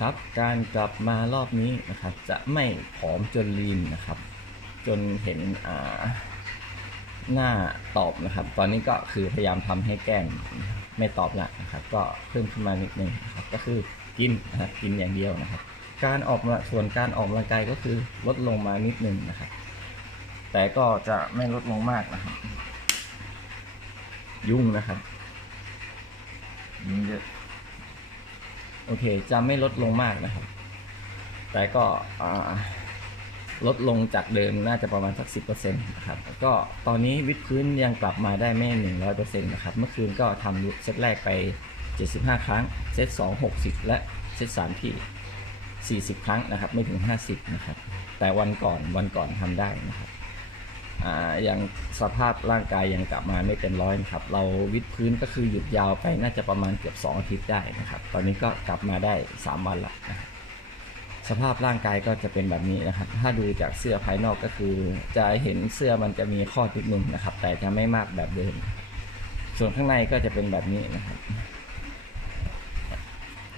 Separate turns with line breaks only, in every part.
ครับการกลับมารอบนี้นะครับ จะไม่ผอมจนลีนนะครับ จนเห็นอ่าหน้าตอบนะครับ ตอนนี้ก็คือพยายามทำให้แก้มไม่ตอบละนะครับ ก็เพิ่มขึ้นมานิดนึงนะครับก็คือกินนะครับกินอย่างเดียวนะครับ การออกมาส่วนการออกกำลังกายก็คือลดลงมานิดนึงนะครับ แต่ก็จะไม่ลดลงมากนะครับ ยุ่งนะครับยุ่งเยอะ โอเค จะไม่ลดลงมากนะครับ แต่ก็ลดลงจากเดิมน่าจะประมาณสักสิบเปอร์เซ็นต์นะครับ ก็ตอนนี้วิดพื้นยังกลับมาได้ไม่หนึ่งร้อยเปอร์เซ็นต์นะครับ เมื่อคืนก็ทำเซตแรกไปเจ็ดสิบห้าครั้ง เซตสองหกสิบและเซตสามที่สี่สิบครั้งนะครับ ไม่ถึงห้าสิบนะครับ แต่วันก่อนวันก่อนทำได้นะครับ อ่ายังสภาพร่างกายยังกลับมาไม่เต็มร้อยนะครับ เราวิดพื้นก็คือหยุดยาวไปน่าจะประมาณเกือบ2อาทิตย์ได้นะครับ ตอนนี้ก็กลับมาได้ 3 วันละนะครับสภาพร่างกายก็จะเป็นแบบนี้นะครับ ถ้าดูจากเสื้อภายนอกก็คือ จะเห็นเสื้อมันจะมีข้อติดนึงนะครับ แต่จะไม่มากแบบเดิม ส่วนข้างในก็จะเป็นแบบนี้นะครับ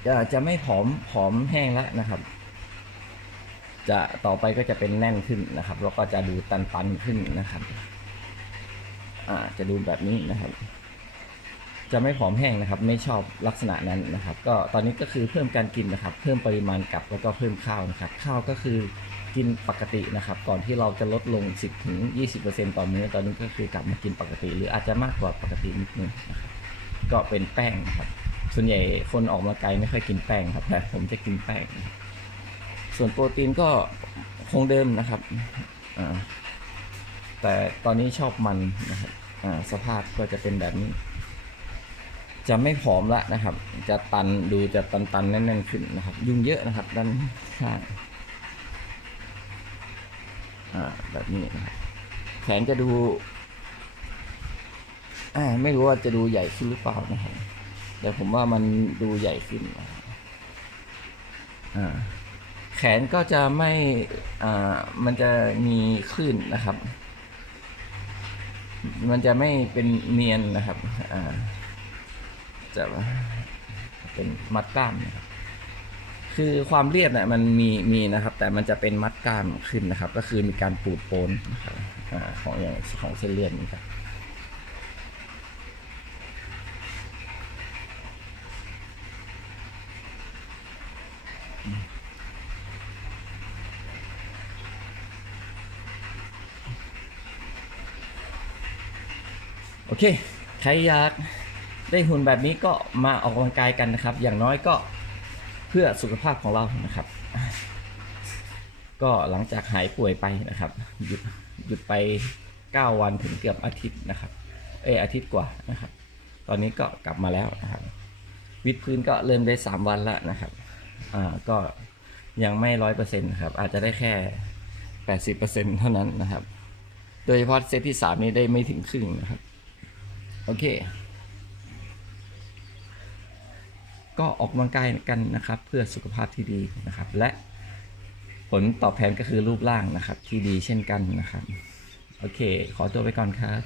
จะจะไม่ผอมผอมแห้งแล้วนะครับ จะต่อไปก็จะเป็นแน่นขึ้นนะครับแล้วก็จะดูตันๆขึ้นนะครับ อ่าจะดูแบบนี้นะครับ จะไม่ผอมแห้งนะครับ ไม่ชอบลักษณะนั้นนะครับ ก็ตอนนี้ก็คือเพิ่มการกินนะครับ เพิ่มปริมาณกับแล้วก็เพิ่มข้าวนะครับ ข้าวก็คือกินปกตินะครับ ก่อนที่เราจะลดลง 10ถึง20%ต่อมื้อตอนนี้ก็คือกลับมากินปกติ หรืออาจจะมากกว่าปกตินิดนึงนะครับก็เป็นแป้งนะครับ ส่วนใหญ่คนออกกำลังกายไม่ค่อยกินแป้งครับแต่ผมจะกินแป้งนะครับ ส่วนโปรตีนก็คงเดิมนะครับ แต่ตอนนี้ชอบมันนะครับสภาพก็จะเป็นแบบนี้ จะไม่ผอมละนะครับ จะตันดูจะตันตันๆแน่นๆขึ้นนะครับ ยุ่งเยอะนะครับด้านข้างแบบนี้นะครับแขนจะดูไม่รู้ว่าจะดูใหญ่ขึ้นหรือเปล่านะครับแต่ผมว่ามันดูใหญ่ขึ้นอ่า แขนก็จะไม่อ่ามันจะมีคลื่นนะครับ มันจะไม่เป็นเนียนนะครับอ่าจะเป็นมัดกล้ามนะครับคือความเรียบเนี่ยมันมีมีนะครับ แต่มันจะเป็นมัดกล้ามขึ้นนะครับ ก็คือมีการปูดโปนนะครับอ่าของอย่างของเส้นเลือดนะครับ โอเค ใครอยากได้หุ่นแบบนี้ก็มาออกกำลังกายกันนะครับ อย่างน้อยก็เพื่อสุขภาพของเรานะครับ ก็หลังจากหายป่วยไปนะครับ หยุดหยุดไป 9 วันถึงเกือบอาทิตย์นะครับ เอออาทิตย์กว่านะครับ ตอนนี้ก็กลับมาแล้วนะครับ วิดพื้นก็เริ่มได้ 3 วันแล้วนะครับ อ่าก็ยังไม่ร้อยเปอร์เซ็นต์นะครับ อาจจะได้แค่80%เท่านั้นนะครับ โดยเฉพาะเซตที่3นี้ได้ไม่ถึงครึ่งนะครับ โอเค ก็ออกกำลังกายกันนะครับ เพื่อสุขภาพที่ดีนะครับ และผลตอบแทนก็คือรูปร่างนะครับ ที่ดีเช่นกันนะครับ โอเค ขอตัวไปก่อนครับ